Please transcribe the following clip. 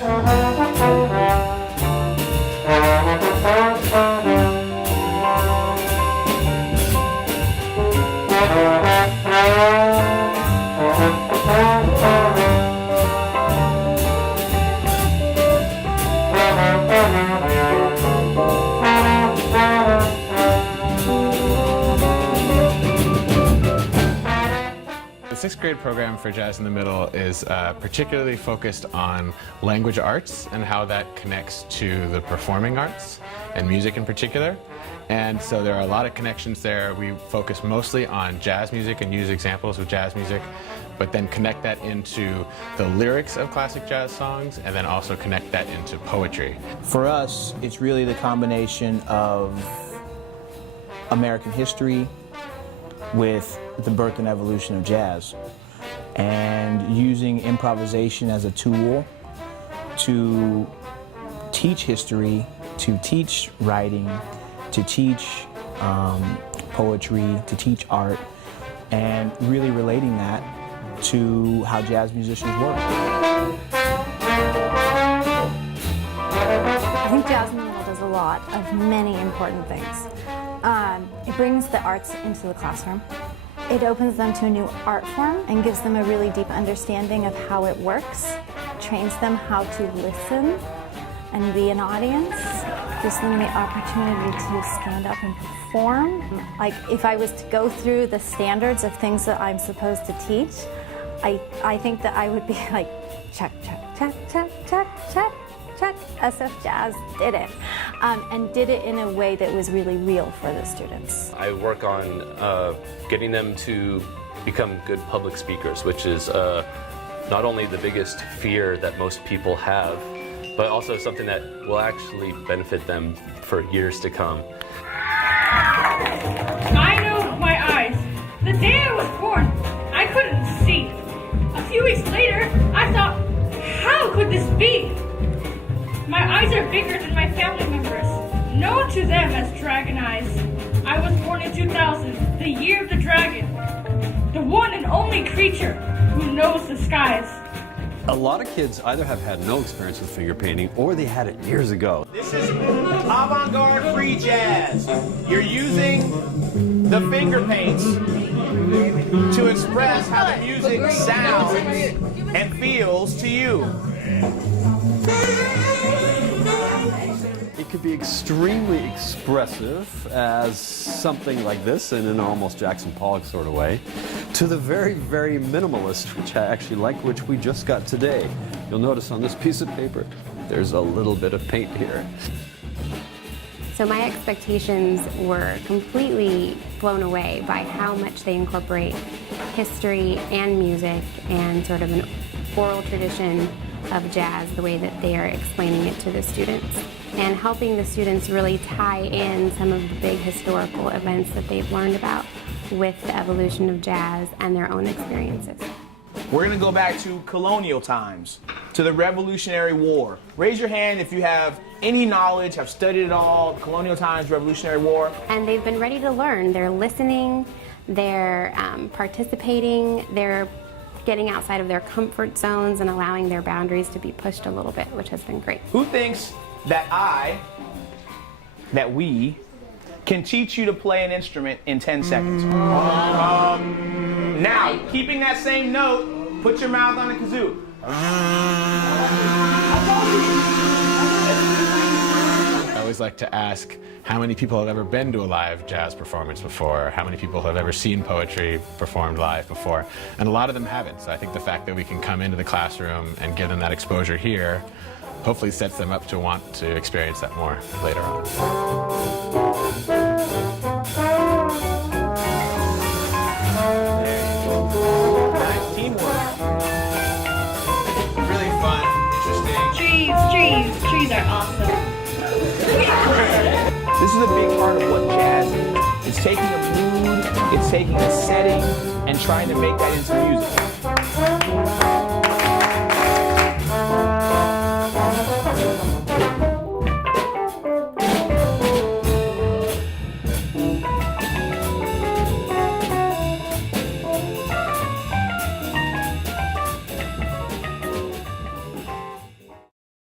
The 6th grade program for Jazz in the Middle is particularly focused on language arts and how that connects to the performing arts and music in particular. And so there are a lot of connections there. We focus mostly on jazz music and use examples of jazz music, but then connect that into the lyrics of classic jazz songs and then also connect that into poetry. For us, it's really the combination of American history with the birth and evolution of jazz, and using improvisation as a tool to teach history, to teach writing, to teach poetry, to teach art, and really relating that to how jazz musicians work. I think Jazz in the Middle does a lot of many important things. It brings the arts into the classroom. It opens them to a new art form and gives them a really deep understanding of how it works, trains them how to listen and be an audience, gives them the opportunity to stand up and perform. Like, if I was to go through the standards of things that I'm supposed to teach, I think that I would be like, check, check, check, check, check, check, check. SFJazz did it, and did it in a way that was really real for the students. I work on getting them to become good public speakers, which is not only the biggest fear that most people have, but also something that will actually benefit them for years to come. I know my eyes. The day I was born, I couldn't see. A few weeks later, I thought, how could this be? My eyes are bigger than my family members. Known to them as dragon eyes. I was born in 2000, the year of the dragon. The one and only creature who knows the skies. A lot of kids either have had no experience with finger painting or they had it years ago. This is avant-garde free jazz. You're using the finger paints to express how the music sounds and feels to you. It could be extremely expressive as something like this in an almost Jackson Pollock sort of way, to the very, very minimalist, which I actually like, which we just got today. You'll notice on this piece of paper, there's a little bit of paint here. So my expectations were completely blown away by how much they incorporate history and music and sort of an oral tradition of jazz, the way that they are explaining it to the students, and helping the students really tie in some of the big historical events that they've learned about with the evolution of jazz and their own experiences. We're going to go back to colonial times, to the Revolutionary War. Raise your hand if you have any knowledge, have studied it all, colonial times, Revolutionary War. And they've been ready to learn. They're listening, they're participating, they're getting outside of their comfort zones and allowing their boundaries to be pushed a little bit, which has been great. Who thinks that we can teach you to play an instrument in 10 seconds? Now, keeping that same note, put your mouth on a kazoo. I always like to ask how many people have ever been to a live jazz performance before, how many people have ever seen poetry performed live before, and a lot of them haven't. So I think the fact that we can come into the classroom and give them that exposure here hopefully sets them up to want to experience that more later on. Nice teamwork. Really fun, interesting. Trees are awesome. This is a big part of what jazz is. It's taking a mood, it's taking a setting, and trying to make that into music.